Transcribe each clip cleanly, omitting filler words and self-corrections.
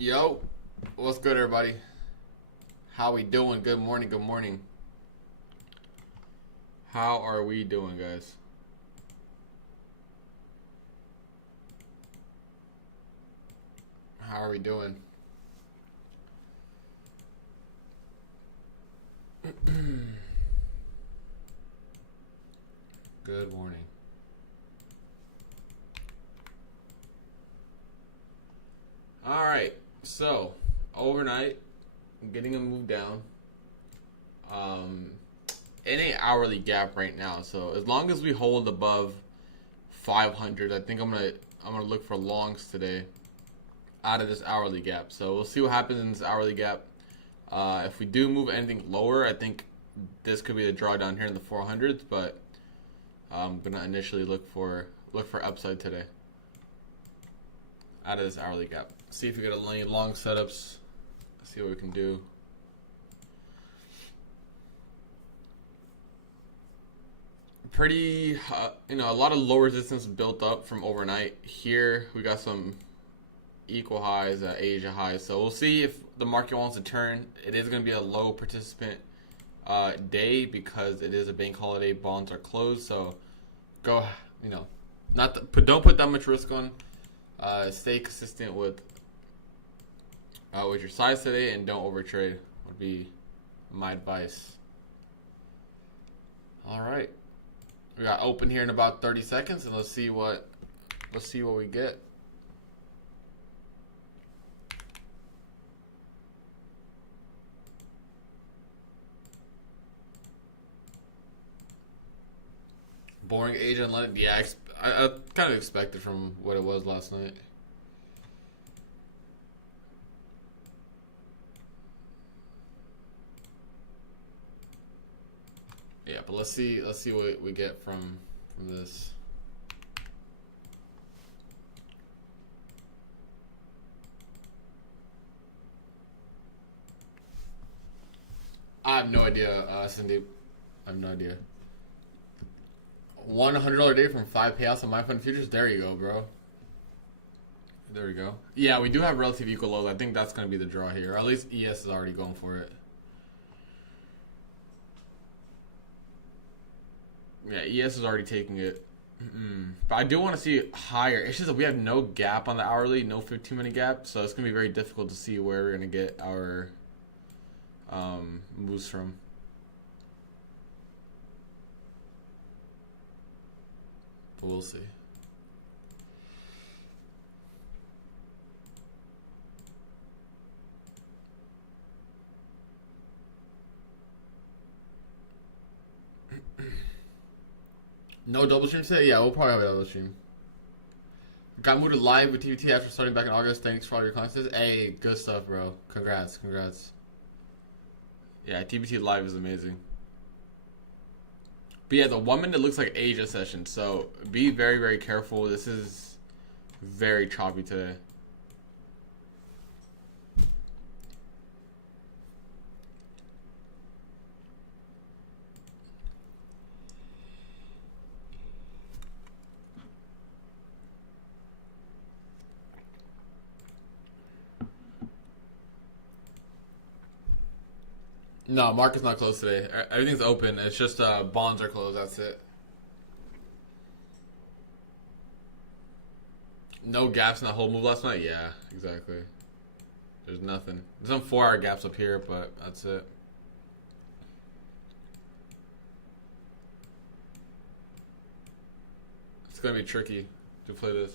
Yo, what's good, everybody? How we doing? Good morning, good morning. How are we doing, guys? How are we doing? Good morning. All right, so overnight, getting a move down. In a hourly gap right now. So as long as we hold above 500, I think I'm gonna look for longs today out of this hourly gap. So we'll see what happens in this hourly gap. If we do move anything lower, I think this could be a drawdown here in the 400s. But I'm gonna initially look for upside today out of this hourly gap. See if we get any long setups. See what we can do. Pretty, a lot of low resistance built up from overnight. Here we got some equal highs, Asia highs. So we'll see if the market wants to turn. It is going to be a low participant day because it is a bank holiday. Bonds are closed. So go, don't put that much risk on. Stay consistent with your size today and don't overtrade would be my advice. All right. We got open here in about 30 seconds, and let's see what we get. Boring Asia and London. Yeah, I kind of expected from what it was last night. Yeah, but let's see what we get from this. I have no idea, Sandeep. I have no idea. $100 day from 5 payouts on my fund futures. There you go, bro. There we go. Yeah, we do have relative equal lows. I think that's going to be the draw here. Or at least ES is already going for it. Yeah, ES is already taking it. But I do want to see higher. It's just that we have no gap on the hourly, no 15-minute gap. So it's going to be very difficult to see where we're going to get our moves from. But we'll see. No double stream today? Yeah, we'll probably have a double stream. Got moved to live with TVT after starting back in August. Thanks for all your content. Hey, good stuff, bro. Congrats. Yeah, TVT live is amazing. But yeah, the 1 minute looks like Asia session, so be very, very careful. This is very choppy today. No, market's not closed today. Everything's open. It's just bonds are closed. That's it. No gaps in the whole move last night? Yeah, exactly. There's nothing. There's some 4-hour gaps up here, but that's it. It's going to be tricky to play this.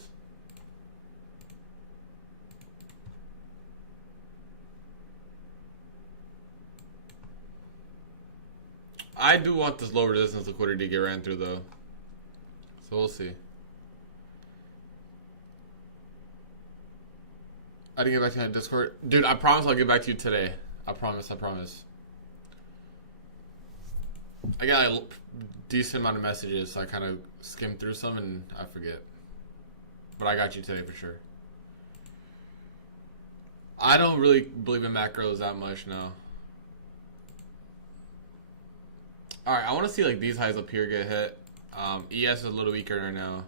I do want this low resistance liquidity to get ran through, though. So we'll see. I didn't get back to you on Discord. Dude, I promise I'll get back to you today. I promise. I got a decent amount of messages, so I kind of skimmed through some and I forget. But I got you today for sure. I don't really believe in macros that much now. Alright, I want to see like these highs up here get hit. ES is a little weaker right now.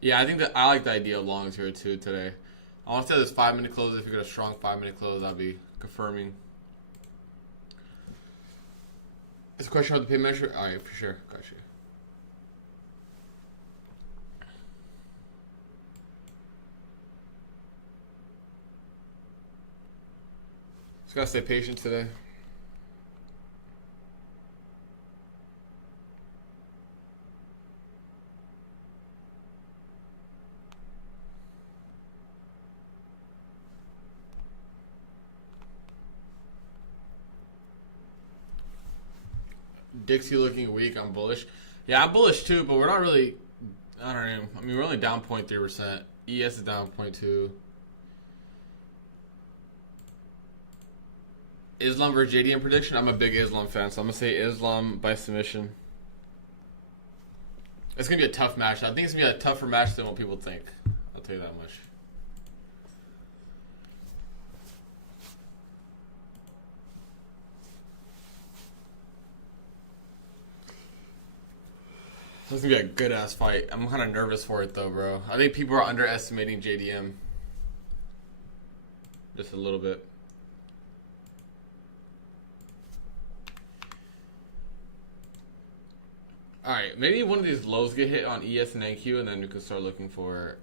Yeah, I think that I like the idea of longs here too today. I want to say this 5-minute close. If you get a strong 5-minute close, I'll be confirming. Is a question about the pay measure? Oh yeah, for sure. Got you. Just gotta stay patient today. Dixie looking weak. I'm bullish. Yeah, I'm bullish too, but we're not really. I don't know. I mean, we're only down 0.3%. ES is down 0.2. Islam versus JDM prediction. I'm a big Islam fan, so I'm gonna say Islam by submission. It's gonna be a tough match. I think it's gonna be a tougher match than what people think. I'll tell you that much. This is gonna be a good ass fight. I'm kind of nervous for it though, bro. I think people are underestimating JDM just a little bit. All right, maybe one of these lows get hit on ES and NQ, and then we can start looking for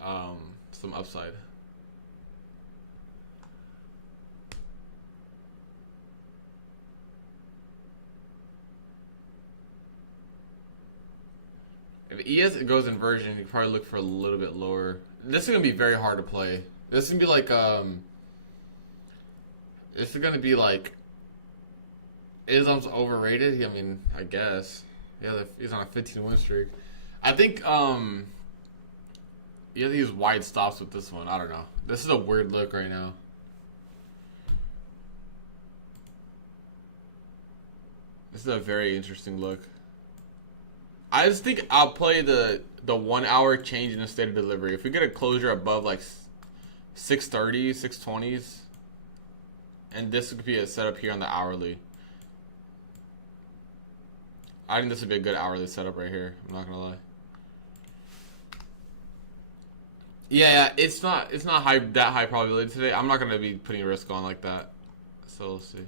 some upside. If ES goes inversion, you probably look for a little bit lower. This is gonna be very hard to play. This is gonna be like this is gonna be like Islam's overrated. I mean, I guess. Yeah, he's on a 15-win streak. I think you have to use wide stops with this one. I don't know. This is a weird look right now. This is a very interesting look. I just think I'll play the 1 hour change in the state of delivery. If we get a closure above like 630, 620s, and this could be a setup here on the hourly. I think this would be a good hourly setup right here. I'm not gonna lie. Yeah, it's not that high probability today. I'm not gonna be putting risk on like that. So we'll see.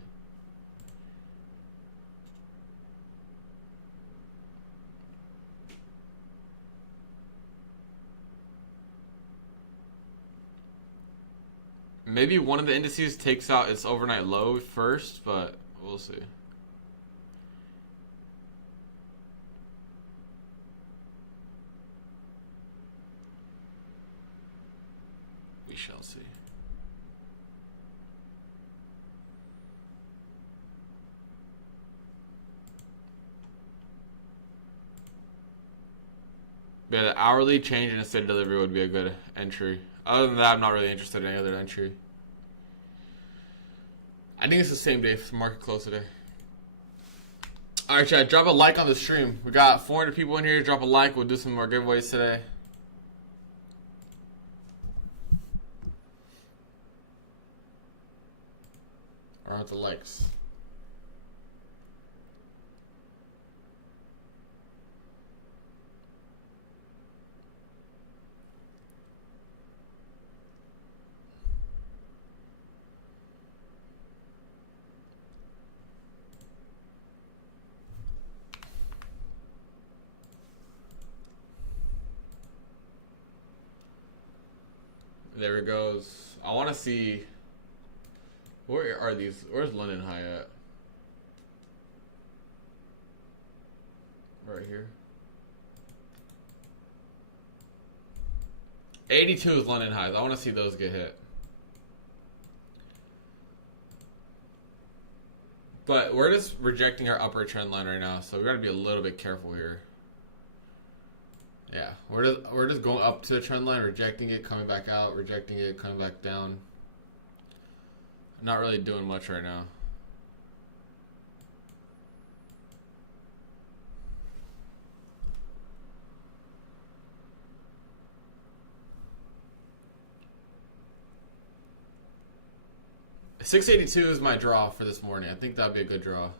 Maybe one of the indices takes out its overnight low first, but we'll see. We shall see. Yeah, the hourly change in a state of delivery would be a good entry. Other than that, I'm not really interested in any other entry. I think it's the same day for market close today. Alright, chat, drop a like on the stream. We got 400 people in here. Drop a like. We'll do some more giveaways today. Around with the likes. There it goes. I want to see. Where are these? Where's London High at? Right here. 82 is London Highs. I want to see those get hit. But we're just rejecting our upper trend line right now, so we got to be a little bit careful here. Yeah, we're just going up to the trend line, rejecting it, coming back out, rejecting it, coming back down. Not really doing much right now. $682 is my draw for this morning. I think that'd be a good draw.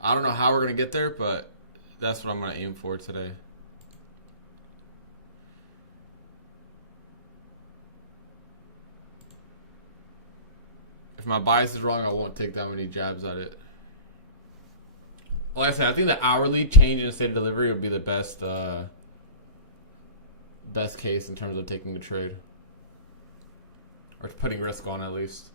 I don't know how we're gonna get there, but that's what I'm gonna aim for today. If my bias is wrong, I won't take that many jabs at it. Like I said, I think the hourly change in state of delivery would be the best best case in terms of taking a trade. Or putting risk on at least.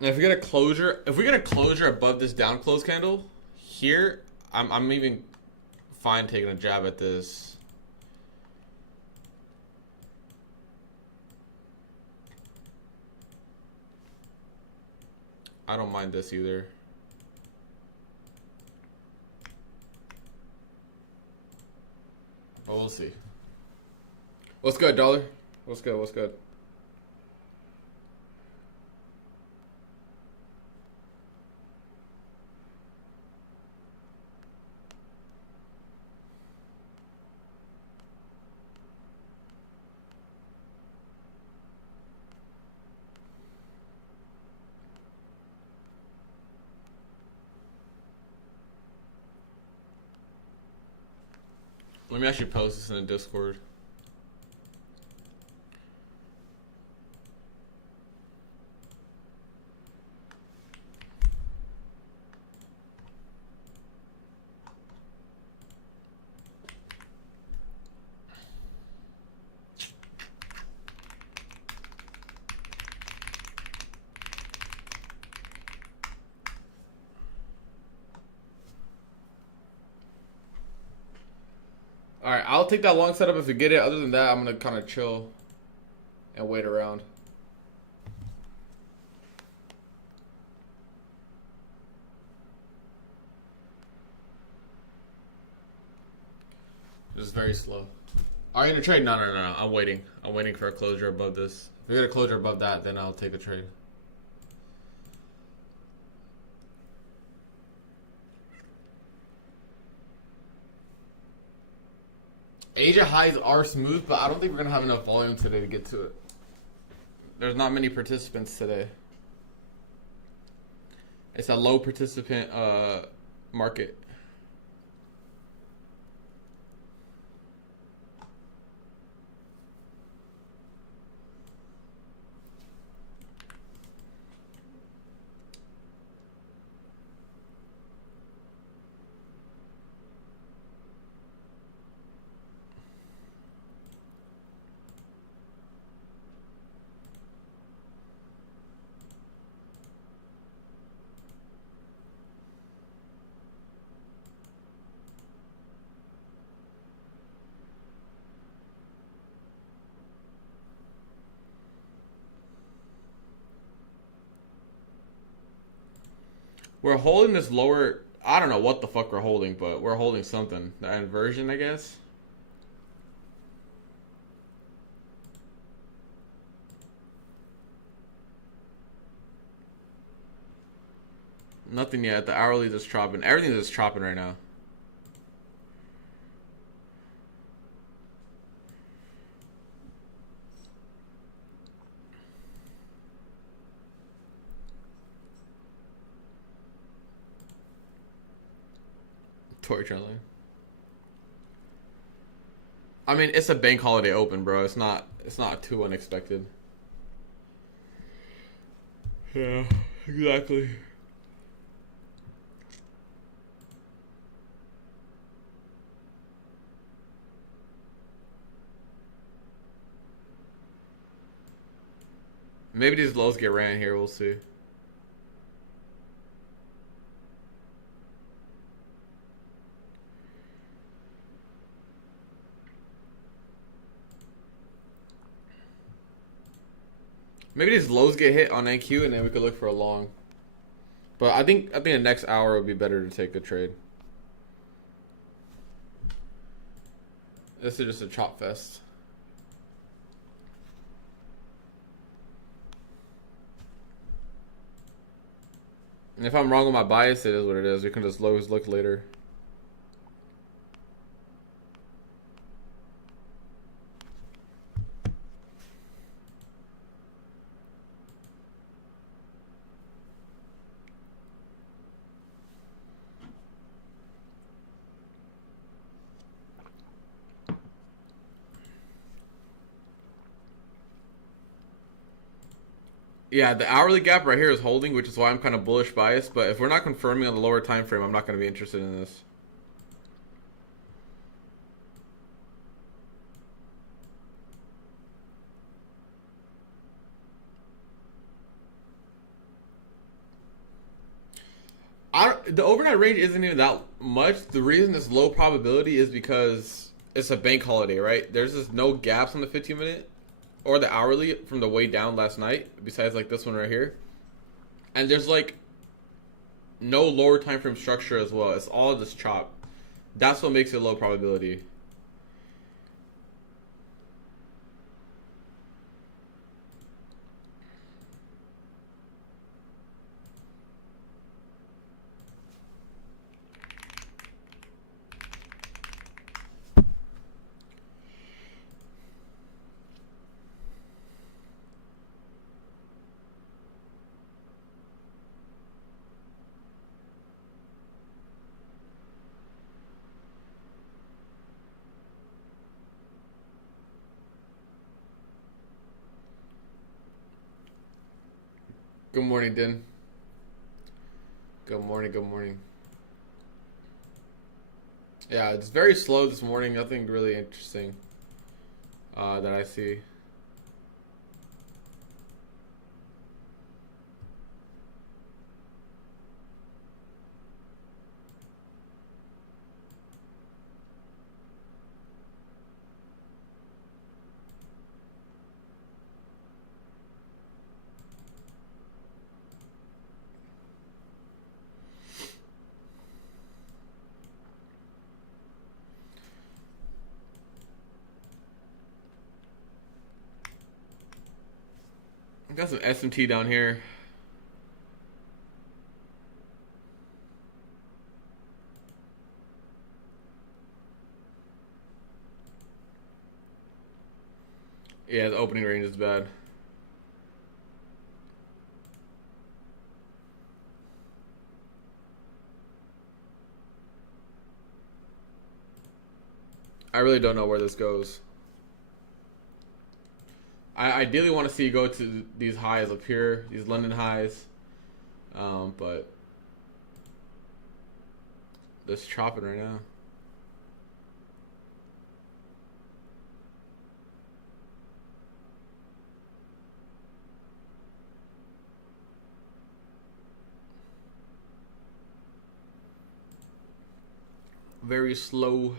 And if we get a closure above this down close candle, here, I'm even fine taking a jab at this. I don't mind this either. Oh, we'll see. What's good, Dollar? What's good? What's good? Let me actually post this in the Discord. Alright, I'll take that long setup if we get it. Other than that, I'm going to kind of chill and wait around. Just very slow. Are you going to trade? No. I'm waiting. I'm waiting for a closure above this. If we get a closure above that, then I'll take a trade. Asia highs are smooth, but I don't think we're going to have enough volume today to get to it. There's not many participants today. It's a low participant market. We're holding this lower. I don't know what the fuck we're holding, but we're holding something. The inversion, I guess. Nothing yet. The hourly is chopping. Everything's just chopping right now. Torch only. I mean, it's a bank holiday open, bro. It's not too unexpected. Yeah, exactly. Maybe these lows get ran here. We'll see. Maybe these lows get hit on NQ and then we could look for a long. But I think the next hour would be better to take a trade. This is just a chop fest. And if I'm wrong with my bias, it is what it is. We can just always look later. Yeah, the hourly gap right here is holding, which is why I'm kind of bullish biased. But if we're not confirming on the lower time frame, I'm not going to be interested in this. The overnight range isn't even that much. The reason it's low probability is because it's a bank holiday, right? There's just no gaps on the 15-minute or the hourly from the way down last night, besides like this one right here. And there's like no lower time frame structure as well. It's all just chop. That's what makes it low probability. Good morning, Din. Good morning, good morning. Yeah, it's very slow this morning. Nothing really interesting that I see. I got some SMT down here. Yeah, the opening range is bad. I really don't know where this goes. I ideally want to see you go to these highs up here, these London highs, but it's chopping right now. Very slow.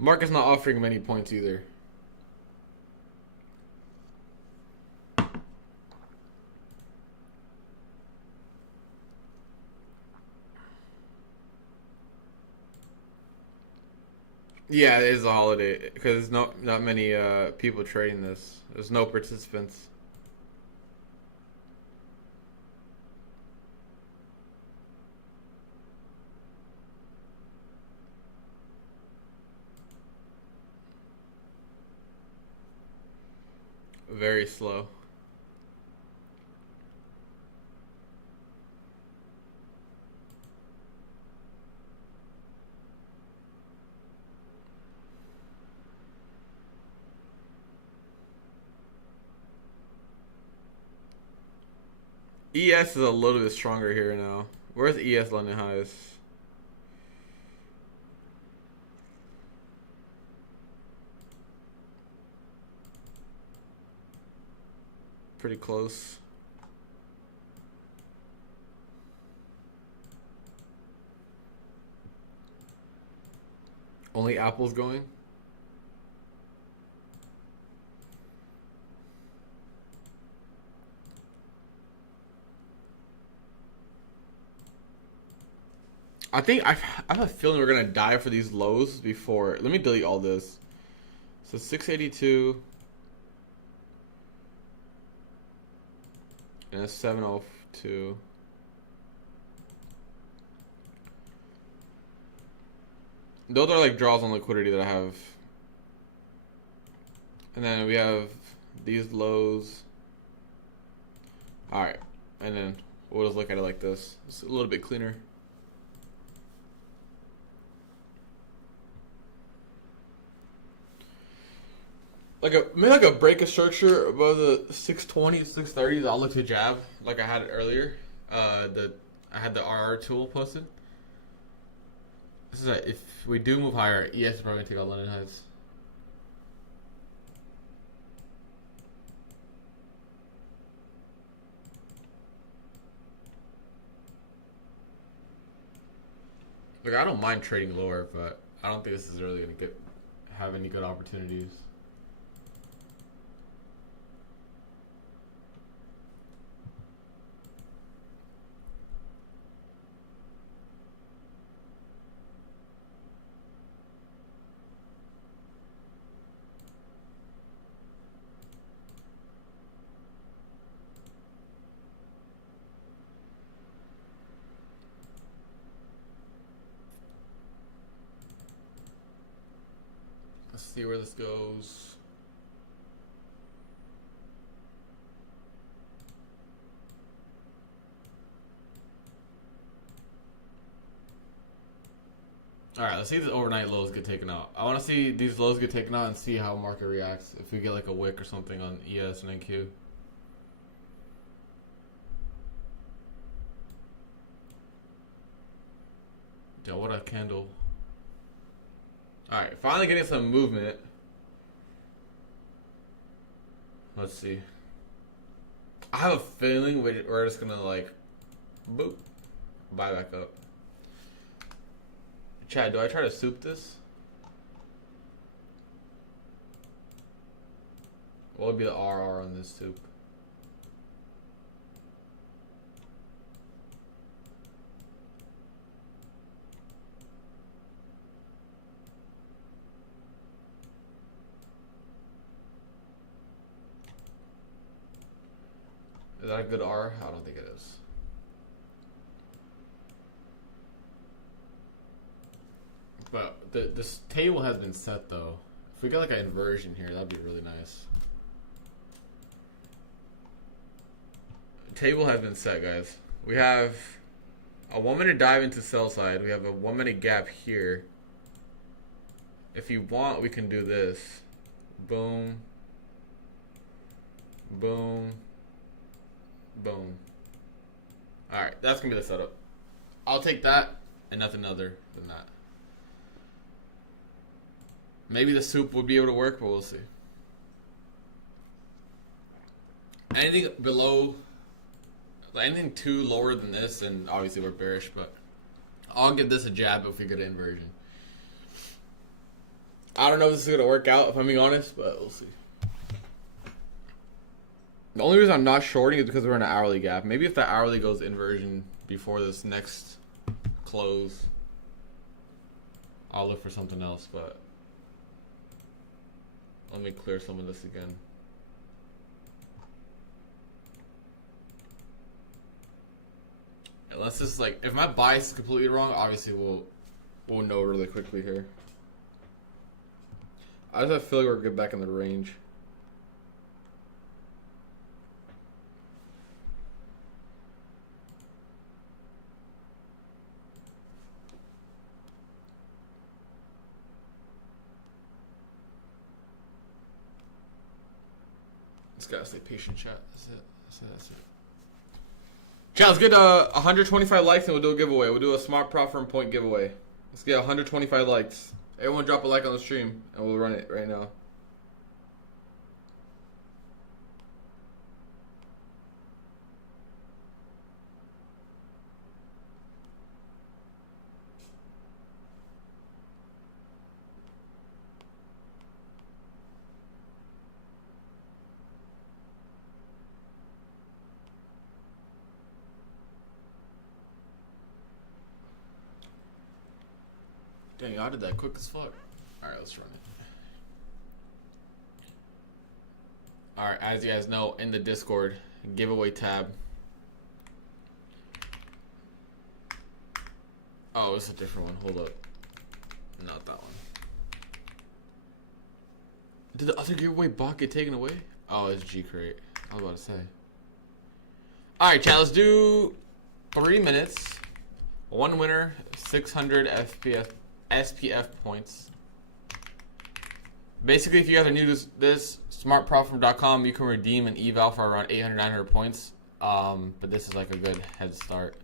Market's not offering many points either. Yeah, it is a holiday because there's not many people trading this. There's no participants. Very slow. ES is a little bit stronger here now. Where's ES London highs? Pretty close. Only Apple's going. I have a feeling we're gonna die for these lows before. Let me delete all this. So 682 and a 702. Those are like draws on liquidity that I have. And then we have these lows. All right, and then we'll just look at it like this. It's a little bit cleaner. Maybe a break of structure above the 620, 630s. I'll look to jab like I had it earlier. I had the RR tool posted. This is if we do move higher, ES is probably gonna take out London highs. Like, I don't mind trading lower, but I don't think this is really gonna have any good opportunities. Let's see where this goes. Alright, let's see if the overnight lows get taken out. I want to see these lows get taken out and see how market reacts. If we get like a wick or something on ES and NQ. Yeah, what a candle. Alright, finally getting some movement. Let's see. I have a feeling we're just gonna like, boop, buy back up. Chad, do I try to soup this? What would be the RR on this soup? Is that a good R? I don't think it is. But this table has been set though. If we get like an inversion here, that'd be really nice. Table has been set, guys. We have a 1 minute dive into sell side. We have a 1 minute gap here. If you want, we can do this. Boom. Boom. Boom. Alright, that's gonna be the setup. I'll take that and nothing other than that. Maybe the soup would be able to work, but we'll see. Anything below, anything too lower than this, and obviously we're bearish, but I'll give this a jab if we get an inversion. I don't know if this is going to work out, if I'm being honest, but we'll see. The only reason I'm not shorting is because we're in an hourly gap. Maybe if the hourly goes inversion before this next close, I'll look for something else, but let me clear some of this again. Unless this like, if my bias is completely wrong, obviously we'll know really quickly here. I just feel like we're good back in the range. Just gotta stay patient, chat. That's it. That's it. Chat, let's get 125 likes and we'll do a giveaway. We'll do a smart prop firm point giveaway. Let's get 125 likes. Everyone drop a like on the stream and we'll run it right now. Dang, I did that quick as fuck. Alright, let's run it. Alright, as you guys know, in the Discord, giveaway tab. Oh, it's a different one. Hold up. Not that one. Did the other giveaway bot get taken away? Oh, it's G-Crate. I was about to say. All right, chat. Let's do 3 minutes. One winner, 600 SPF points. Basically, if you guys are new to this, smartprofitfirm.com, you can redeem an eval for around 800, 900 points. But this is like a good head start.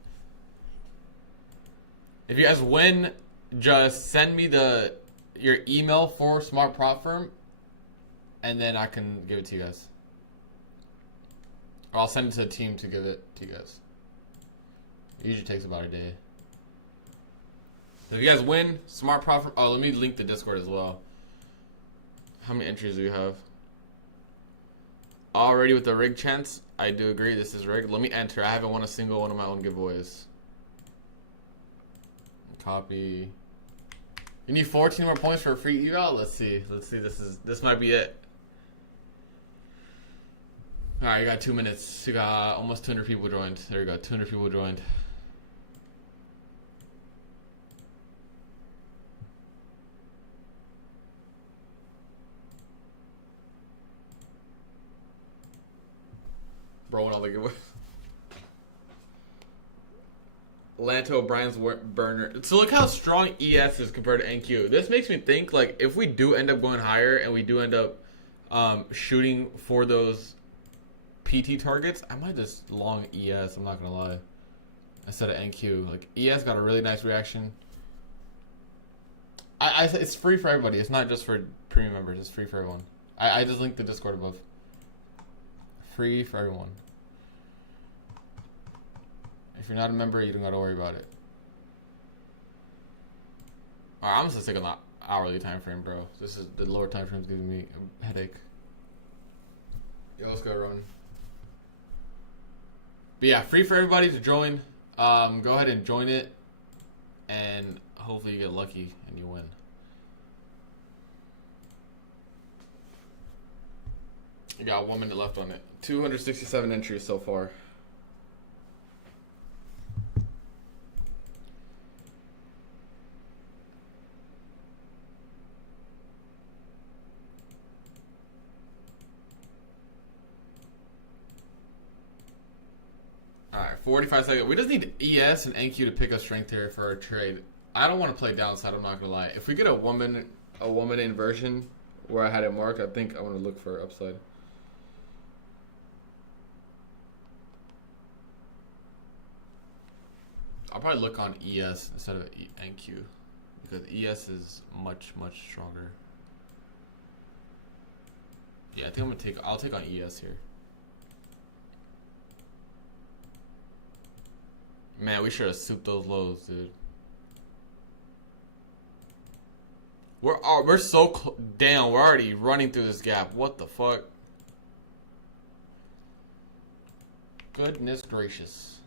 If you guys win, just send me your email for Smart Prop Firm, and then I can give it to you guys. Or I'll send it to the team to give it to you guys. It usually takes about a day. So if you guys win, Smart Prop Firm. Oh, let me link the Discord as well. How many entries do you have? Already with the rig chance, I do agree this is rigged. Let me enter. I haven't won a single one of my own giveaways. Copy. You need 14 more points for a free eval? Let's see. Let's see. This might be it. Alright, you got 2 minutes. You got almost 200 people joined. There you go. 200 people joined. Bro, all the giveaways. Lanto O'Brien's burner. So look how strong ES is compared to NQ. This makes me think, like, if we do end up going higher and we do end up shooting for those PT targets, I might just long ES, I'm not going to lie, instead of NQ. Like, ES got a really nice reaction. It's free for everybody. It's not just for premium members. It's free for everyone. I just linked the Discord above. Free for everyone. If you're not a member, you don't got to worry about it. Alright, I'm just going to stick on the hourly time frame, bro. This is the lower time frame is giving me a headache. Yo, let's go run. But yeah, free for everybody to join. Go ahead and join it, and hopefully you get lucky and you win. You got 1 minute left on it. 267 entries so far. Alright, 45 seconds. We just need ES and NQ to pick up strength here for our trade. I don't want to play downside, I'm not going to lie. If we get a 1 minute inversion where I had it marked, I think I want to look for upside. I'll probably look on ES instead of NQ because ES is much stronger. Yeah, I think I'll take on ES here. Man, we should have souped those lows, dude. We're so damn. We're already running through this gap. What the fuck? Goodness gracious.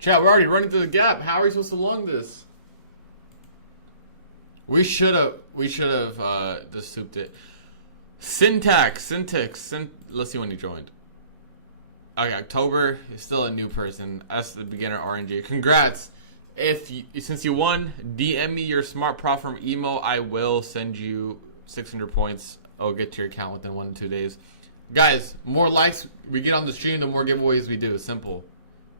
Chat, we're already running through the gap. How are we supposed to long this? We should have just souped it. Syntax. Let's see when he joined. Okay, October. He's still a new person. That's the beginner RNG. Congrats. Since you won, DM me your Smart Prop Firm email. I will send you 600 points. I'll get to your account within 1 to 2 days. Guys, more likes we get on the stream, the more giveaways we do. Simple.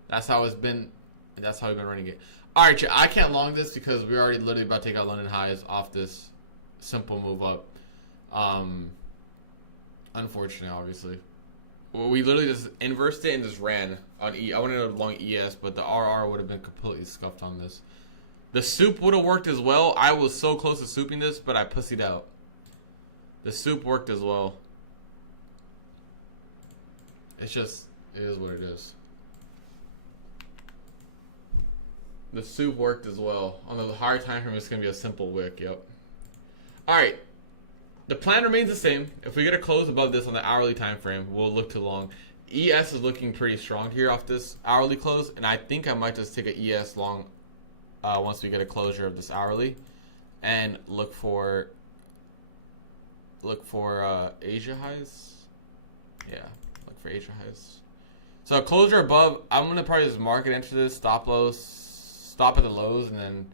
That's how it's been. That's how we've been running it. All right, chat, I can't long this because we're already literally about to take out London highs off this simple move up. Unfortunately, obviously. Well, we literally just inversed it and just ran on E. I wanted a long ES, but the RR would have been completely scuffed on this. The soup would have worked as well. I was so close to souping this, but I pussied out. The soup worked as well. It's just, it is what it is. The soup worked as well. On the higher time frame, it's going to be a simple wick, yep. Alright. The plan remains the same. If we get a close above this on the hourly time frame, we'll look too long. ES is looking pretty strong here off this hourly close, and I think I might just take an ES long once we get a closure of this hourly, and look for Asia highs. Yeah, look for Asia highs. So a closure above, I'm gonna probably just market enter this, stop lows, stop at the lows, and then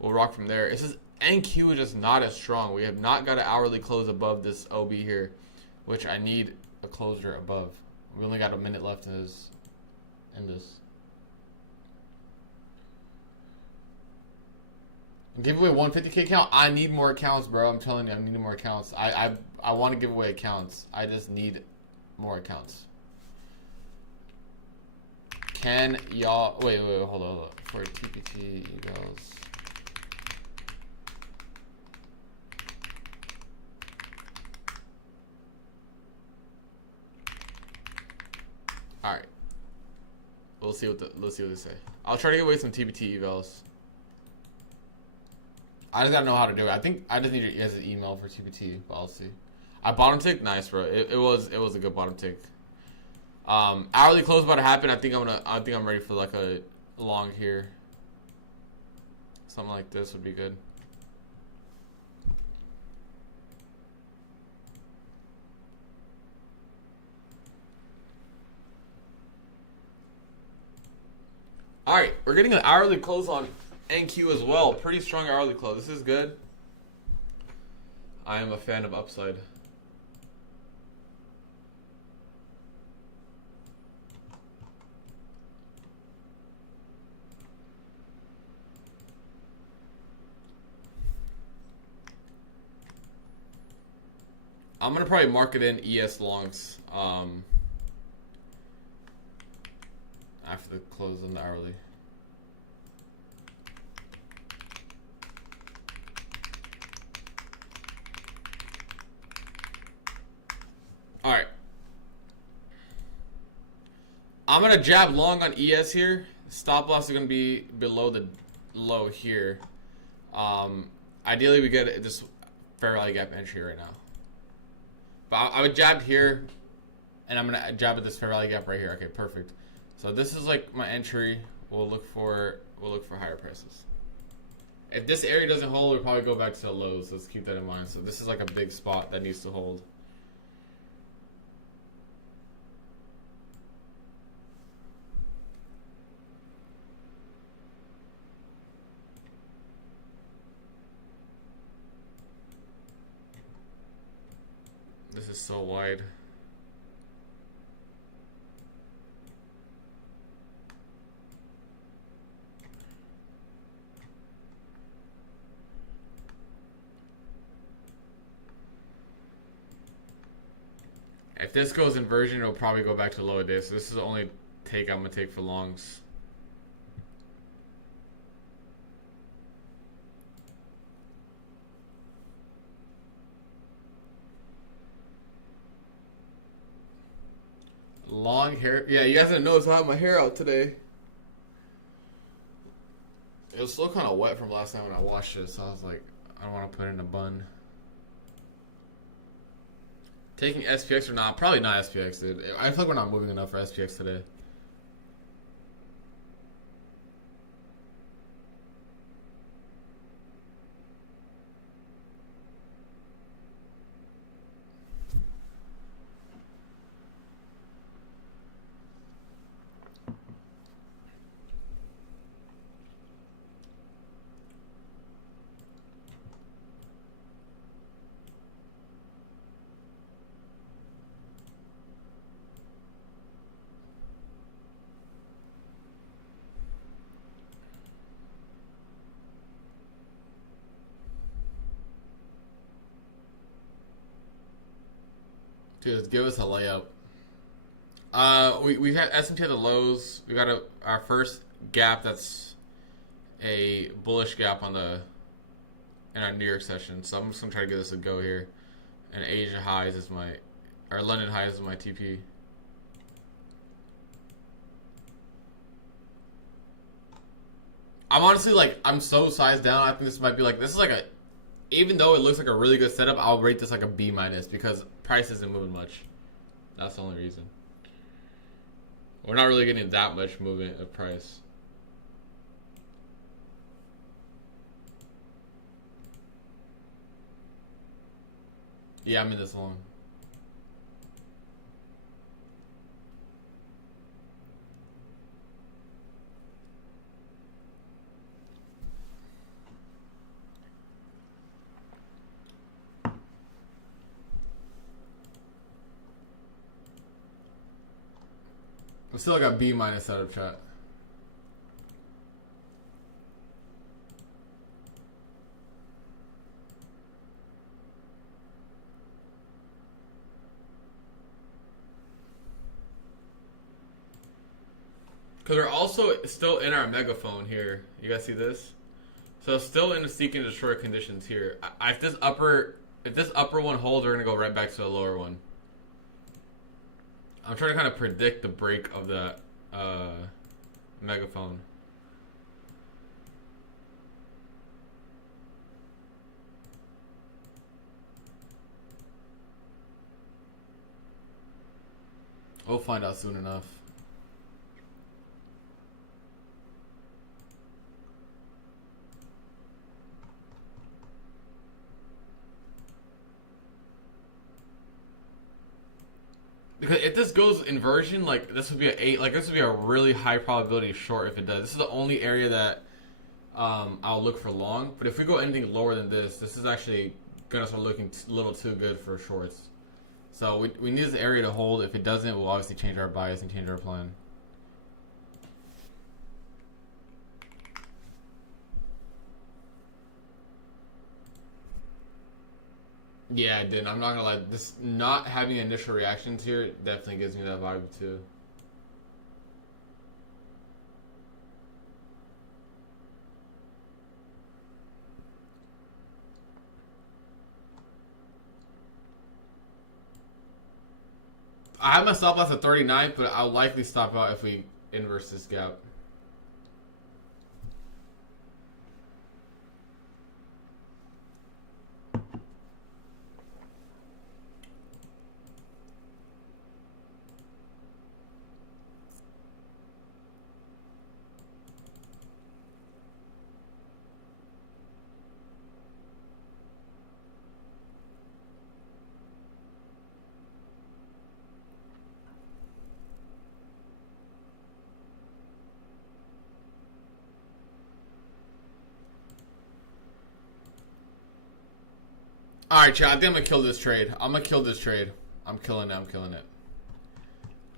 we'll rock from there. It's just NQ is just not as strong. We have not got an hourly close above this OB here, which I need a closure above. We only got a minute left in this. Give away 150K account. I need more accounts, bro. I'm telling you, I need more accounts. I want to give away accounts. I just need more accounts. Can y'all wait, hold on. For TPT emails. All right. Let's see what they say. I'll try to give away some TPT evals. I just gotta know how to do it. I think I just need you guys' email for TPT, but I'll see. I bottom tick, nice, bro. It was a good bottom tick. Hourly close about to happen. I think I'm ready for like a long here. Something like this would be good. All right, we're getting an hourly close on NQ as well. Pretty strong hourly close. This is good. I am a fan of upside. I'm gonna probably mark it in ES longs after the close on the hourly. All right, I'm gonna jab long on ES here. Stop loss is gonna be below the low here. Ideally, we get this fair value gap entry right now. But I would jab here, and I'm gonna jab at this fair value gap right here. Okay, perfect. So this is like my entry. We'll look for higher prices. If this area doesn't hold, we'll probably go back to the lows. Let's keep that in mind. So this is like a big spot that needs to hold. This is so wide. If this goes inversion, it'll probably go back to lower days. So this is the only take I'm gonna take for longs. Long hair. Yeah, you guys didn't notice I have my hair out today. It was still kind of wet from last time when I washed it, so I was like, I don't want to put it in a bun. Taking SPX or not? Probably not SPX, dude. I feel like we're not moving enough for SPX today. Dude, give us a layup. We've had S&P at the lows. We got our first gap that's a bullish gap in our New York session. So I'm just gonna try to get this a go here. And Asia highs is our London highs is my TP. I'm honestly I'm so sized down. I think this might be this is even though it looks like a really good setup, I'll rate this like a B- because price isn't moving much. That's the only reason. We're not really getting that much movement of price. Yeah, I'm in this long. I still got B minus out of chat. Because we're also still in our megaphone here. You guys see this? So still in the seek and destroy conditions here. If this upper one holds, we're gonna go right back to the lower one. I'm trying to kind of predict the break of that megaphone. We'll find out soon enough. Because if this goes inversion, like this would be an 8, like this would be a really high probability short if it does. This is the only area that I'll look for long. But if we go anything lower than this, this is actually gonna start looking a little too good for shorts. So we need this area to hold. If it doesn't, we'll obviously change our bias and change our plan. Yeah, I did. I'm not gonna lie. This not having initial reactions here definitely gives me that vibe too. I have my stop loss at 39, but I'll likely stop out if we inverse this gap. Alright, chat, I think I'm gonna kill this trade. I'm gonna kill this trade. I'm killing it, I'm killing it.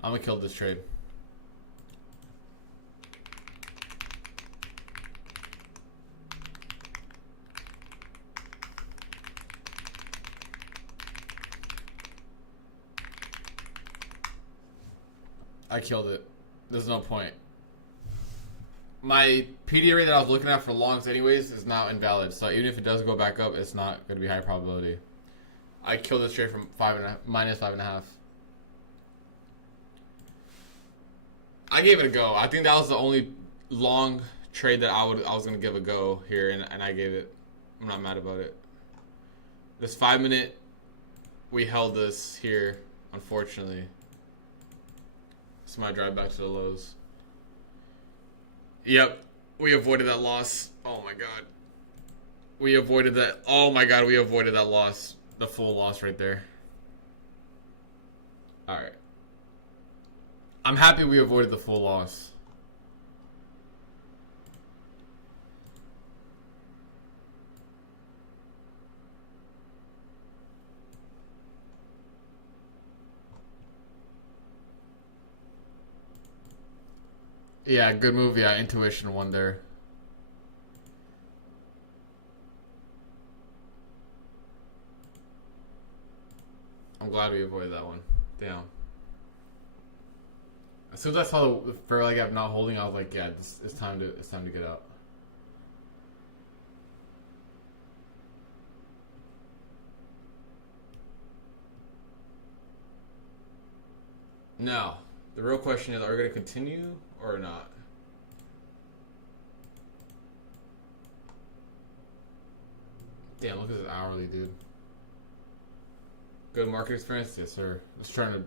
I'm gonna kill this trade. I killed it. There's no point. My PDA rate that I was looking at for longs anyways is now invalid. So even if it does go back up, it's not going to be high probability. I killed this trade from minus 5.5. I gave it a go. I think that was the only long trade that I was going to give a go here, and I gave it. I'm not mad about it. This 5 minute, we held this here, unfortunately. This is my drive back to the lows. Yep, we avoided that loss. Oh my god. We avoided that. Oh my god, we avoided that loss. The full loss right there. Alright. I'm happy we avoided the full loss. Yeah, good move. Yeah, intuition won there. I'm glad we avoided that one. Damn. As soon as I saw the fair value gap not holding, I was like, yeah, it's time to get out. Now, the real question is, are we going to continue or not? Damn, look at this hourly, dude. Good market experience? Yes, sir. Just trying to...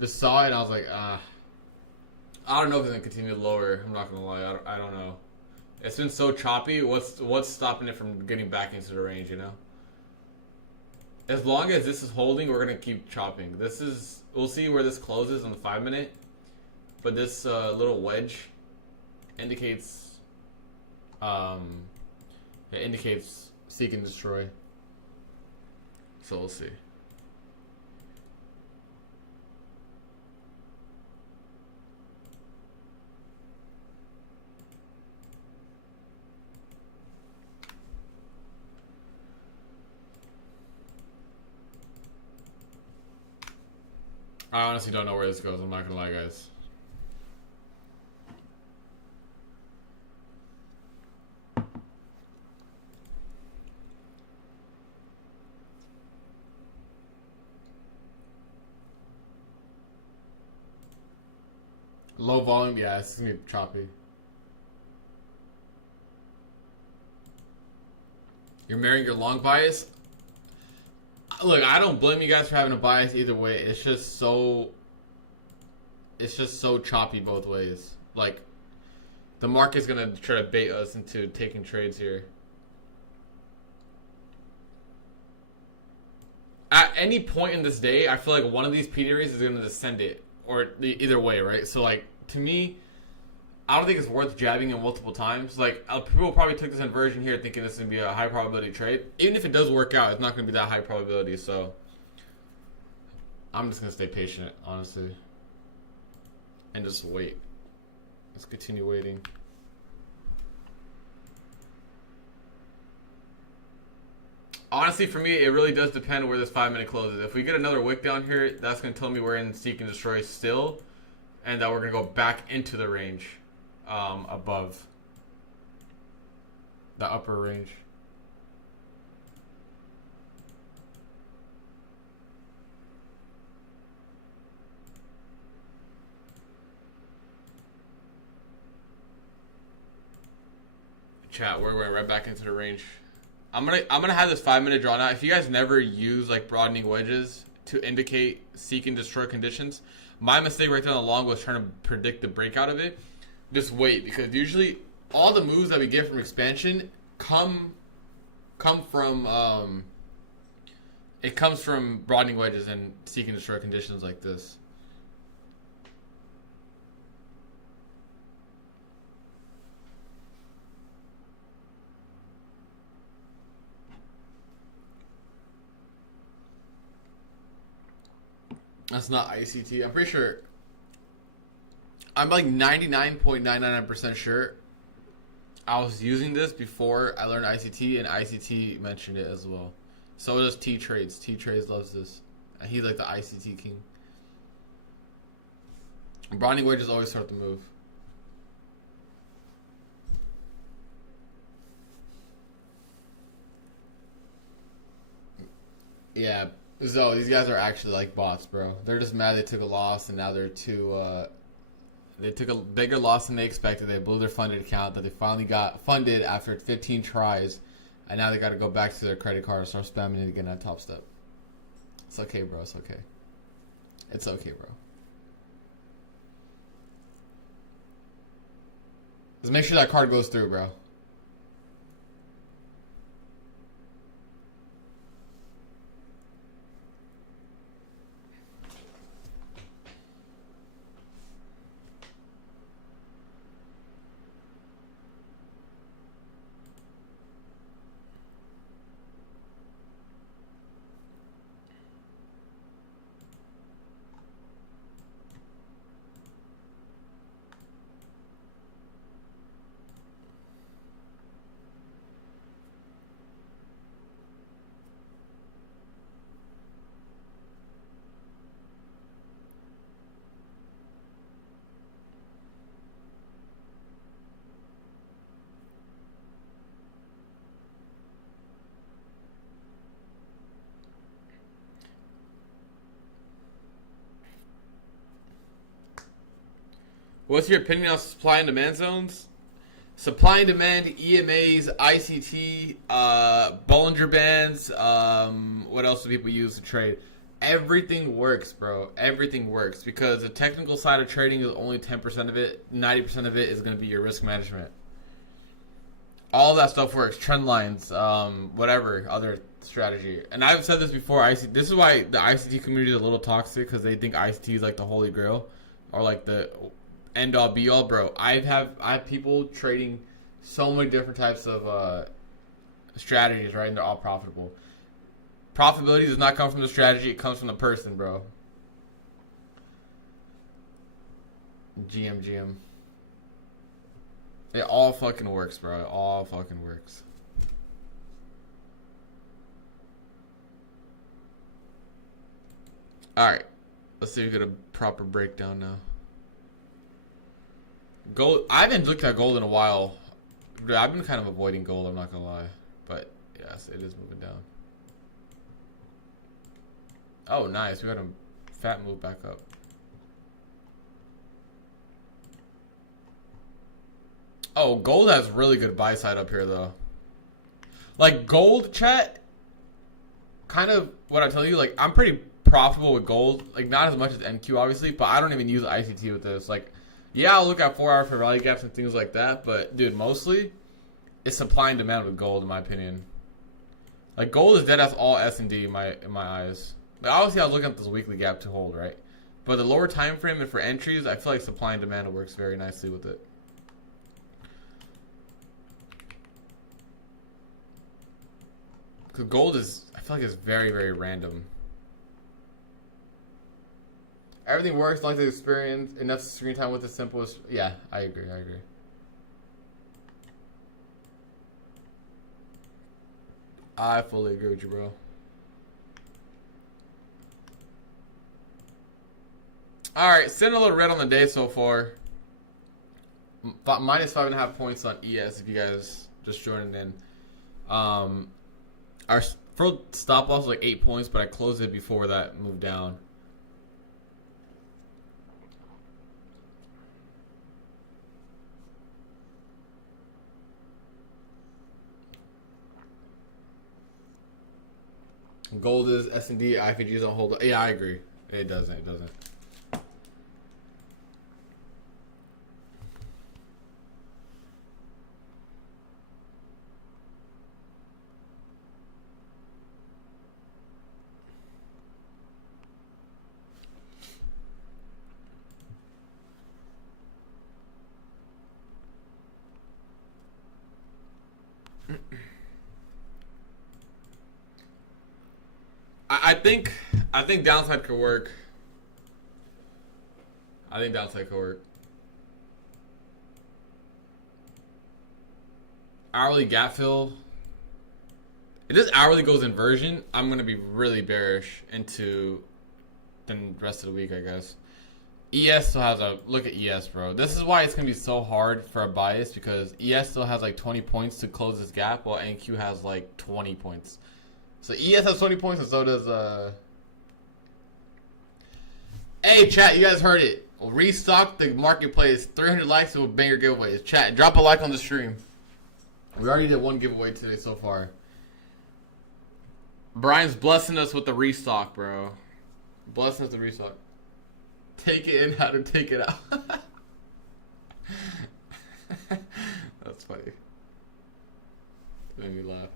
Just saw it and I was like, I don't know if it's going to continue lower. I'm not going to lie. I don't know. It's been so choppy. What's stopping it from getting back into the range, you know? As long as this is holding, we're going to keep chopping. This is... We'll see where this closes on the 5 minute. But this little wedge indicates... it indicates seek and destroy. So we'll see. I honestly don't know where this goes. I'm not gonna lie, guys. Low volume, yeah, it's gonna be choppy. You're marrying your long bias? Look, I don't blame you guys for having a bias either way. It's just so choppy both ways. Like, the market's gonna try to bait us into taking trades here. At any point in this day, I feel like one of these PD rays is gonna descend it, or either way, right? So, like, to me, I don't think it's worth jabbing in multiple times. Like, people probably took this inversion here thinking this is going to be a high probability trade. Even if it does work out, it's not going to be that high probability. So, I'm just going to stay patient, honestly. And just wait. Let's continue waiting. Honestly, for me, it really does depend where this 5-minute closes. If we get another wick down here, that's going to tell me we're in seek and destroy still. And that we're going to go back into the range. Above the upper range. Chat, we're going right back into the range. I'm gonna have this 5-minute drawn out. If you guys never use like broadening wedges to indicate seek and destroy conditions, my mistake right there on the long was trying to predict the breakout of it. Just wait, because usually all the moves that we get from expansion come from it comes from broadening wedges and seek and destroy conditions like this. That's not ICT. I'm pretty sure. I'm like 99.999% sure I was using this before I learned ICT, and ICT mentioned it as well. So does T Trades. T Trades loves this. And he's like the ICT king. Broadening wedges always start the move. Yeah. So these guys are actually like bots, bro. They're just mad they took a loss, and now they're too they took a bigger loss than they expected. They blew their funded account that they finally got funded after 15 tries, and now they got to go back to their credit card and start spamming it again at Top Step. It's okay, bro. It's okay. It's okay, bro. Just make sure that card goes through, bro. What's your opinion on supply and demand zones? Supply and demand, EMAs, ICT, Bollinger Bands, what else do people use to trade? Everything works, bro. Everything works because the technical side of trading is only 10% of it. 90% of it is going to be your risk management. All of that stuff works. Trend lines, whatever, other strategy. And I've said this before. This is why the ICT community is a little toxic, because they think ICT is like the holy grail or like the end all be all, bro. I have people trading so many different types of strategies, right? And they're all profitable. Profitability does not come from the strategy, it comes from the person, bro. GM. It all fucking works, bro. It all fucking works. Alright. Let's see if we get a proper breakdown now. Gold. I haven't looked at gold in a while. I've been kind of avoiding gold, I'm not gonna lie. But yes, it is moving down. Oh, nice. We got a fat move back up. Oh, gold has really good buy side up here though. Like gold, chat, kind of what I tell you, like I'm pretty profitable with gold. Like not as much as NQ obviously, but I don't even use ICT with this. Like, yeah, I'll look at 4 hour for value gaps and things like that, but dude, mostly it's supply and demand with gold in my opinion. Like gold is dead as all S&D in my eyes. Like, obviously I was looking at this weekly gap to hold, right? But the lower time frame and for entries, I feel like supply and demand works very nicely with it. Because gold is, I feel like it's very, very random. Everything works, like the experience, enough screen time with the simplest. Yeah, I agree. I fully agree with you, bro. Alright, sitting a little red on the day so far. Minus 5.5 points on ES if you guys just joining in. Our first stop loss was like 8 points, but I closed it before that moved down. Gold is S&D, IFGs don't hold. Yeah, I agree. It doesn't. I think downside could work. Hourly gap fill. If this hourly goes inversion, I'm gonna be really bearish into the rest of the week, I guess. ES still has a look at ES, bro. This is why it's gonna be so hard for a bias because ES still has like 20 points to close this gap, while NQ has like 20 points. So ES has 20 points, and so does Hey, chat, you guys heard it. We'll restock the marketplace. 300 likes to a banger giveaways. Chat, drop a like on the stream. We already did one giveaway today so far. Brian's blessing us with the restock, bro. Blessing us with the restock. Take it in, how to take it out. That's funny. It made me laugh.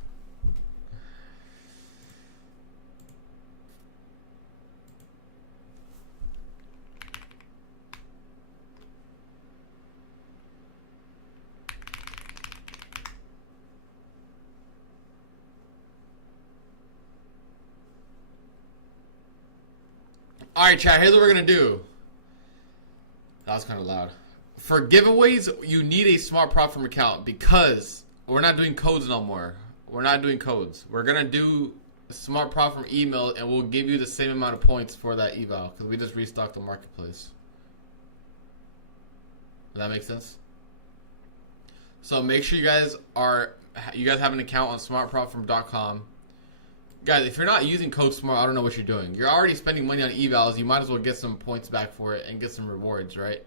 Alright, chat, here's what we're going to do. That was kind of loud. For giveaways, you need a smart platform account because we're not doing codes no more. We're not doing codes. We're going to do a smart platform email and we'll give you the same amount of points for that eval because we just restocked the marketplace. Does that make sense? So make sure you guys have an account on smartplatform.com. Guys, if you're not using Code SMART, I don't know what you're doing. You're already spending money on evals. You might as well get some points back for it and get some rewards, right?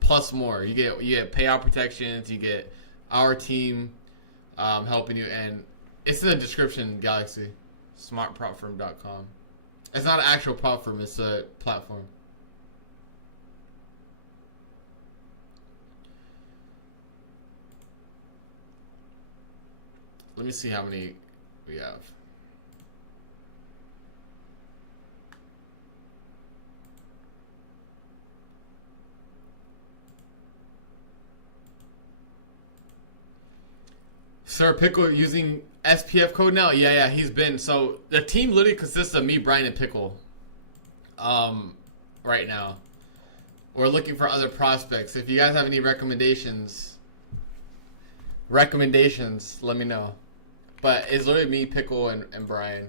Plus more. You get payout protections. You get our team helping you. And it's in the description, Galaxy. Smartplatform.com. It's not an actual platform. It's a platform. Let me see how many we have. Sir Pickle using SPF code now? Yeah, he's been. So the team literally consists of me, Brian, and Pickle. Right now. We're looking for other prospects. If you guys have any recommendations, let me know. But it's literally me, Pickle, and Brian.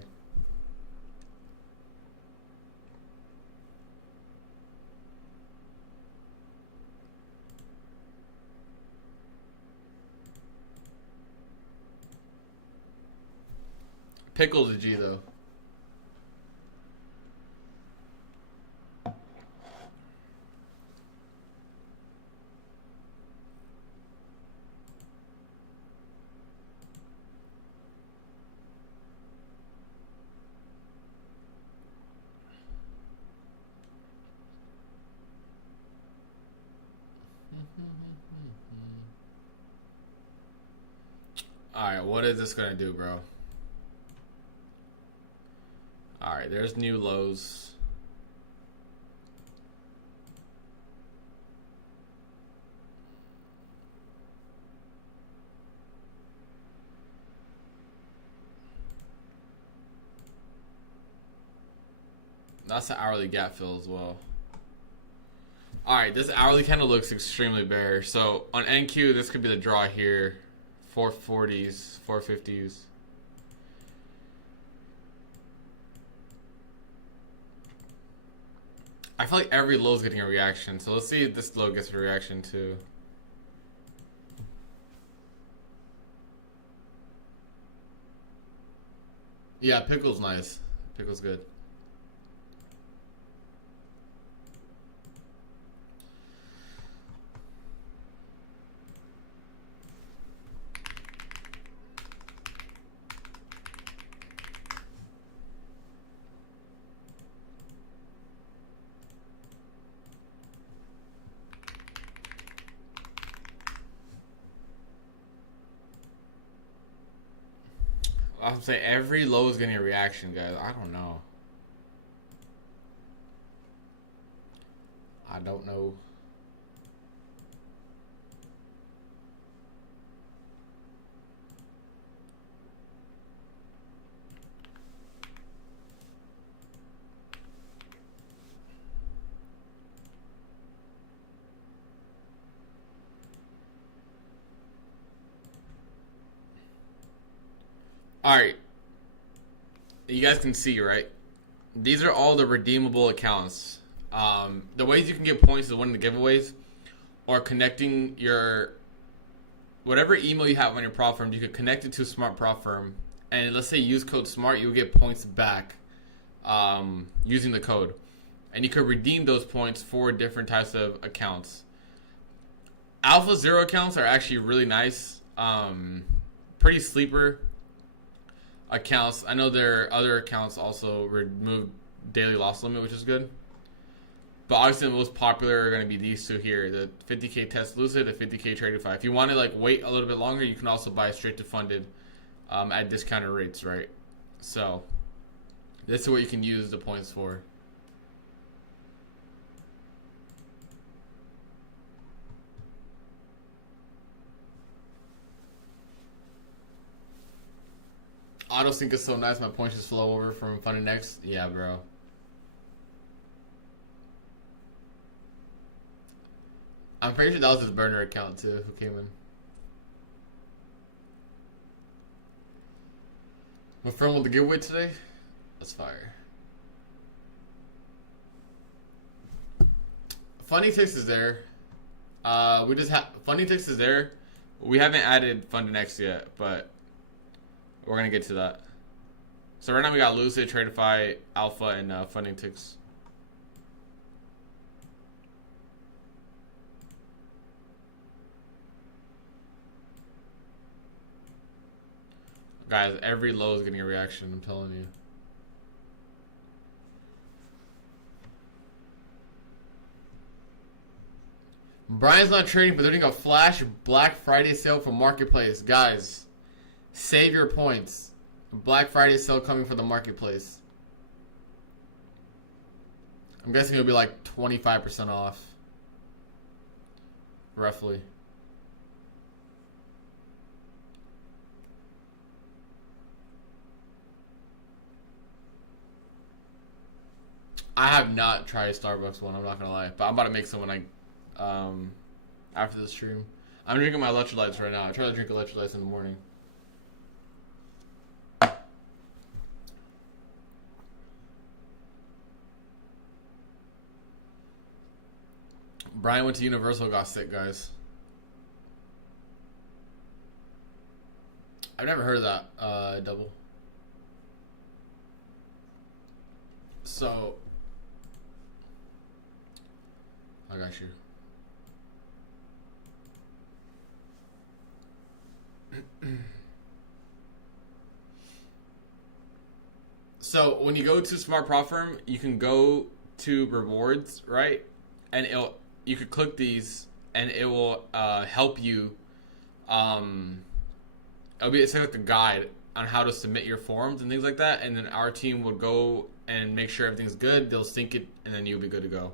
Pickle's a G though. Alright, what is this gonna do, bro? Alright, there's new lows. That's the hourly gap fill as well. Alright, this hourly candle looks extremely bearish. So on NQ, this could be the draw here. 440s, 450s. I feel like every low is getting a reaction. So let's see if this low gets a reaction too. Yeah, Pickle's nice. Pickle's good. I'm saying every low is getting a reaction, guys. I don't know. I don't know. Alright. You guys can see, right? These are all the redeemable accounts. The ways you can get points is winning the giveaways or connecting your whatever email you have on your prop firm. You could connect it to a smart prop firm, and let's say use code SMART, you'll get points back using the code, and you could redeem those points for different types of accounts. Alpha Zero accounts are actually really nice, pretty sleeper accounts. I know there are other accounts also remove daily loss limit, which is good. But obviously the most popular are going to be these two here, the 50K Test Lucid, the 50K Tradify. If you want to like wait a little bit longer, you can also buy straight to funded at discounted rates, right? So this is what you can use the points for. Auto sync is so nice, my points just flow over from Funded Next. Yeah, bro. I'm pretty sure that was his burner account too, who came in. My friend with the giveaway today? That's fire. Funny Ticks is there. We just have Funny Ticks is there. We haven't added Funded Next yet, but we're gonna get to that. So right now we got Lucid, Tradify, Alpha, and Funding Ticks. Guys, every low is getting a reaction, I'm telling you. Brian's not trading, but they're doing a flash Black Friday sale for Marketplace. Guys, save your points. Black Friday sale coming for the Marketplace. I'm guessing it'll be like 25% off. Roughly. I have not tried a Starbucks one, I'm not gonna lie. But I'm about to make some when I after the stream. I'm drinking my electrolytes right now. I try to drink electrolytes in the morning. Brian went to Universal, got sick, guys. I've never heard of that double. So I got you. So when you go to Smart Prop Firm, you can go to rewards, right? And you could click these, and it will help you. It's like a guide on how to submit your forms and things like that. And then our team will go and make sure everything's good. They'll sync it, and then you'll be good to go.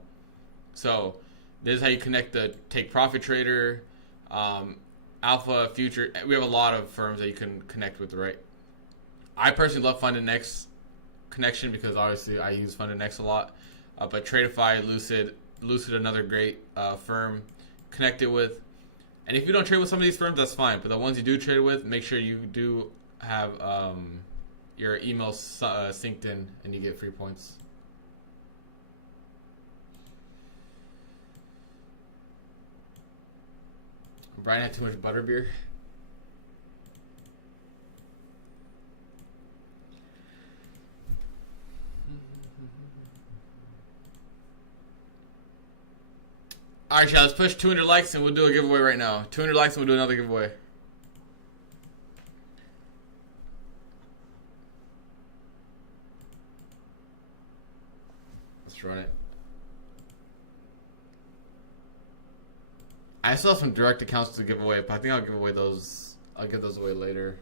So this is how you connect the Take Profit Trader, Alpha, Future. We have a lot of firms that you can connect with, right? I personally love Fund and Next connection because obviously I use Fund and Next a lot. But Tradeify, Lucid, another great firm connect it with. And if you don't trade with some of these firms, that's fine. But the ones you do trade with, make sure you do have your email synced in, and you get free points. Brian had too much butterbeer. Alright, y'all, let's push 200 likes and we'll do a giveaway right now. 200 likes and we'll do another giveaway. Let's run it. I still have some direct accounts to give away, but I think I'll give away those. I'll give those away later.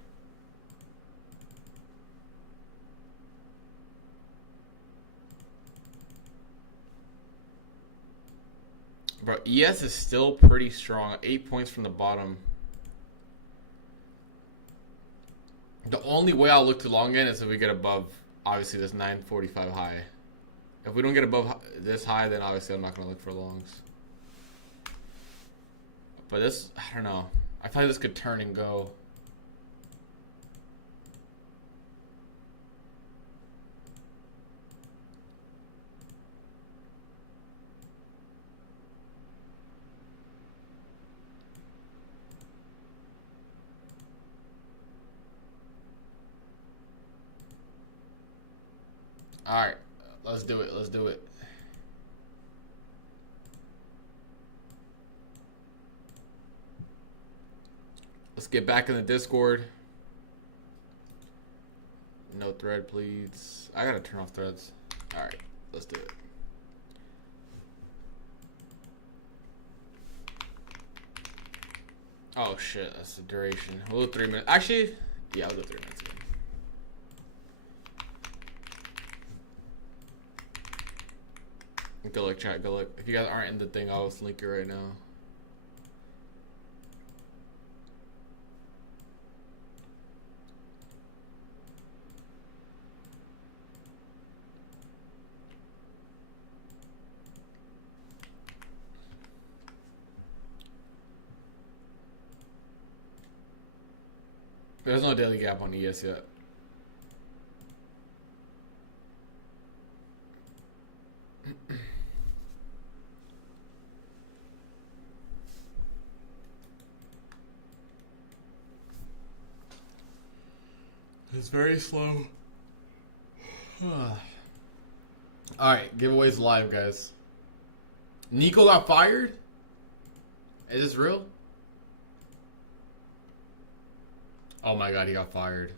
Bro, ES is still pretty strong. 8 points from the bottom. The only way I'll look to long end is if we get above, obviously, this 945 high. If we don't get above this high, then obviously I'm not going to look for longs. But this, I don't know. I feel like this could turn and go. Alright, let's do it. Let's do it. Let's get back in the Discord. No thread, please. I gotta turn off threads. Alright, let's do it. Oh shit, that's the duration. We'll do 3 minutes. Actually, yeah, I'll do 3 minutes again. Good luck, chat. Good luck. If you guys aren't in the thing, I'll link it right now. There's no daily gap on ES yet. It's very slow. Alright, giveaways live, guys. Nico got fired? Is this real? Oh my god, he got fired.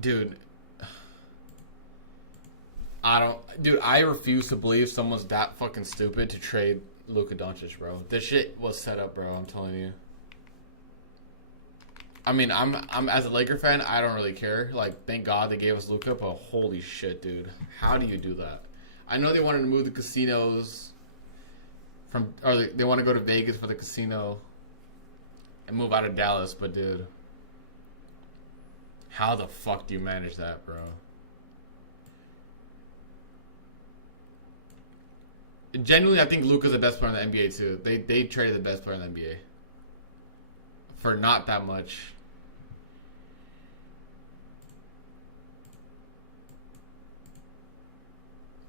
Dude. I refuse to believe someone's that fucking stupid to trade Luka Doncic, bro. This shit was set up, bro, I'm telling you. I mean, I'm as a Laker fan, I don't really care. Like, thank God they gave us Luka, but holy shit, dude. How do you do that? I know they wanted to move the casinos or they want to go to Vegas for the casino and move out of Dallas, but dude, how the fuck do you manage that, bro? Genuinely, I think Luka's the best player in the NBA too. They traded the best player in the NBA for not that much.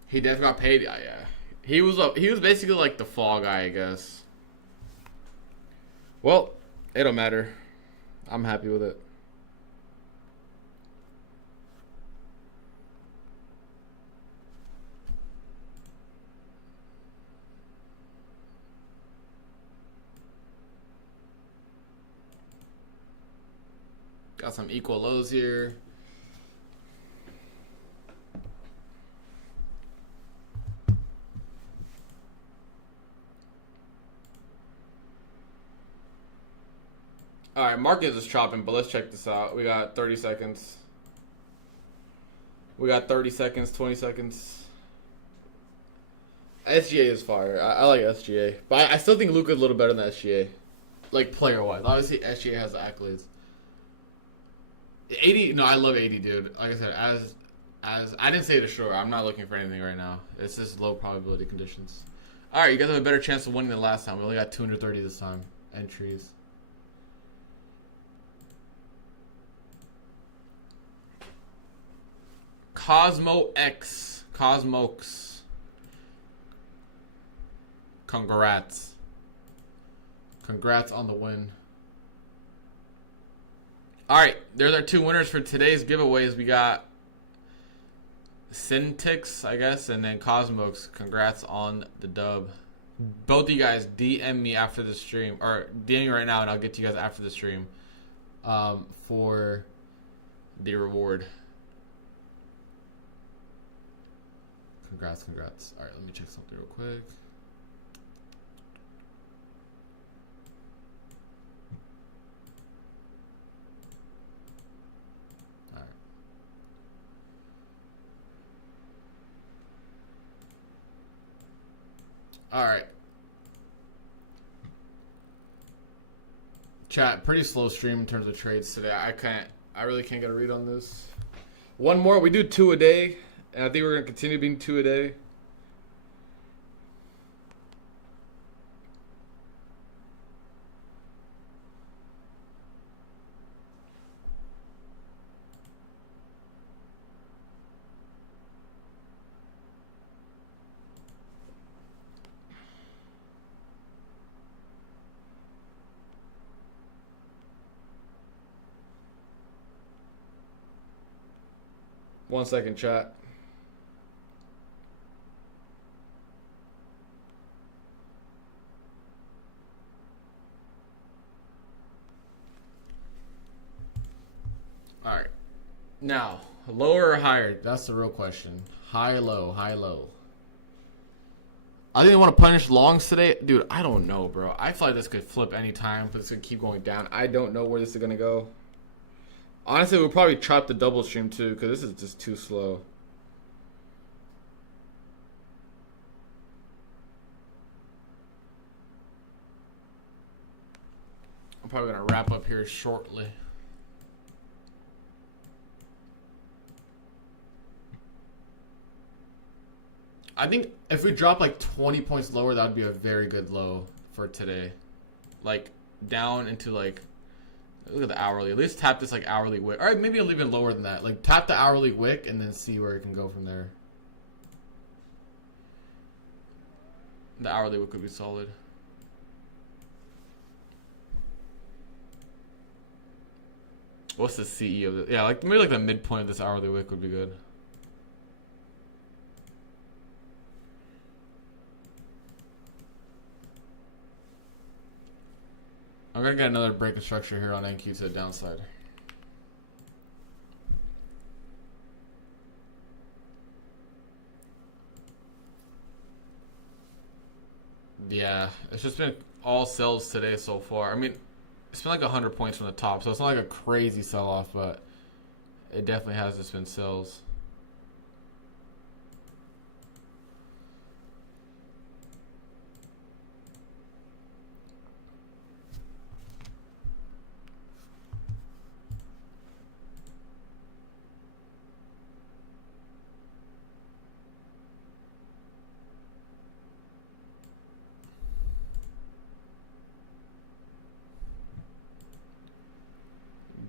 He definitely got paid. Yeah. He was basically like the fall guy, I guess. Well, It don't matter. I'm happy with it. Got some equal lows here. All right, market is chopping, but let's check this out. We got 30 seconds. We got 30 seconds, 20 seconds. SGA is fire. I like SGA. But I still think Luka is a little better than SGA. Like, player-wise. Obviously, SGA has the accolades. 80, no, I love 80, dude. Like I said, as I didn't say the short. I'm not looking for anything right now. It's just low probability conditions. All right, you guys have a better chance of winning than last time. We only got 230 this time. Entries. Cosmo X. Cosmox. Congrats. Congrats on the win. Alright, there's our two winners for today's giveaways. We got Syntix, I guess, and then Cosmox. Congrats on the dub. Both of you guys DM me after the stream, or DM me right now, and I'll get to you guys after the stream for the reward. Congrats, congrats. Alright, let me check something real quick. Alright. Chat, pretty slow stream in terms of trades today. I really can't get a read on this. One more. We do 2 a day. And I think we're going to continue being 2 a day. One second, chat. All right. Now, lower or higher? That's the real question. High, low, high, low. I think they want to punish longs today. Dude, I don't know, bro. I feel like this could flip anytime, but it's going to keep going down. I don't know where this is going to go. Honestly, we'll probably chop the double stream too, because this is just too slow. I'm probably going to wrap up here shortly. I think if we drop like 20 points lower, that would be a very good low for today. Like, down into like... Look at the hourly. At least tap this like hourly wick. All right, maybe I'll even lower than that. Like tap the hourly wick and then see where it can go from there. The hourly wick would be solid. What's the CE of this? Yeah, like maybe like the midpoint of this hourly wick would be good. I'm going to get another break of structure here on NQ to the downside. Yeah, it's just been all sells today so far. I mean, it's been like 100 points from the top, so it's not like a crazy sell-off, but it definitely has just been sells.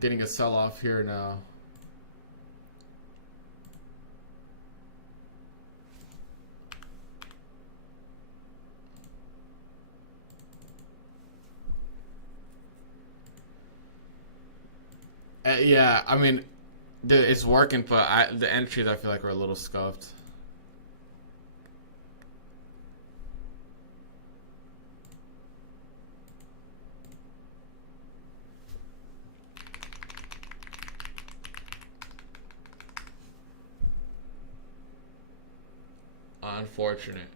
Getting a sell-off here now. Yeah, I mean, dude, it's working, but the entries I feel like are a little scuffed. Unfortunate.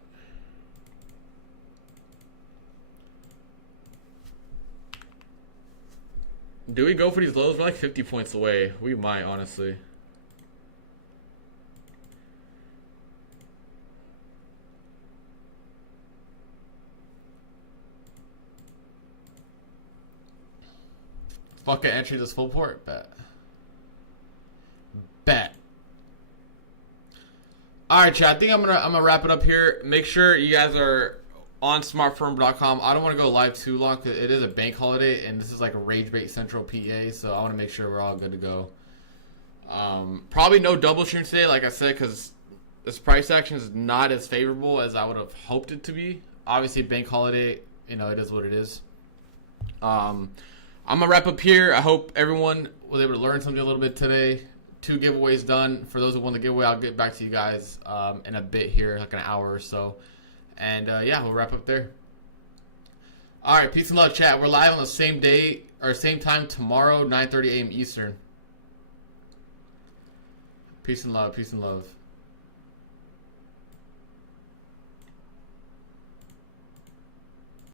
Do we go for these lows? We're like 50 points away. We might, honestly. Fuck it, entry this full port. Bet. Bet. Alright, chat. I think I'm gonna wrap it up here. Make sure you guys are on smartfirm.com. I don't want to go live too long because it is a bank holiday and this is like a rage bait central PA, so I want to make sure we're all good to go. Probably no double stream today, like I said, because this price action is not as favorable as I would have hoped it to be. Obviously, bank holiday, you know, it is what it is. I'm gonna wrap up here. I hope everyone was able to learn something a little bit today. 2 giveaways done. For those who won the giveaway, I'll get back to you guys in a bit here, like an hour or so. And yeah, we'll wrap up there. All right, peace and love, chat. We're live on the same day or same time tomorrow, 9:30 a.m. Eastern. Peace and love. Peace and love.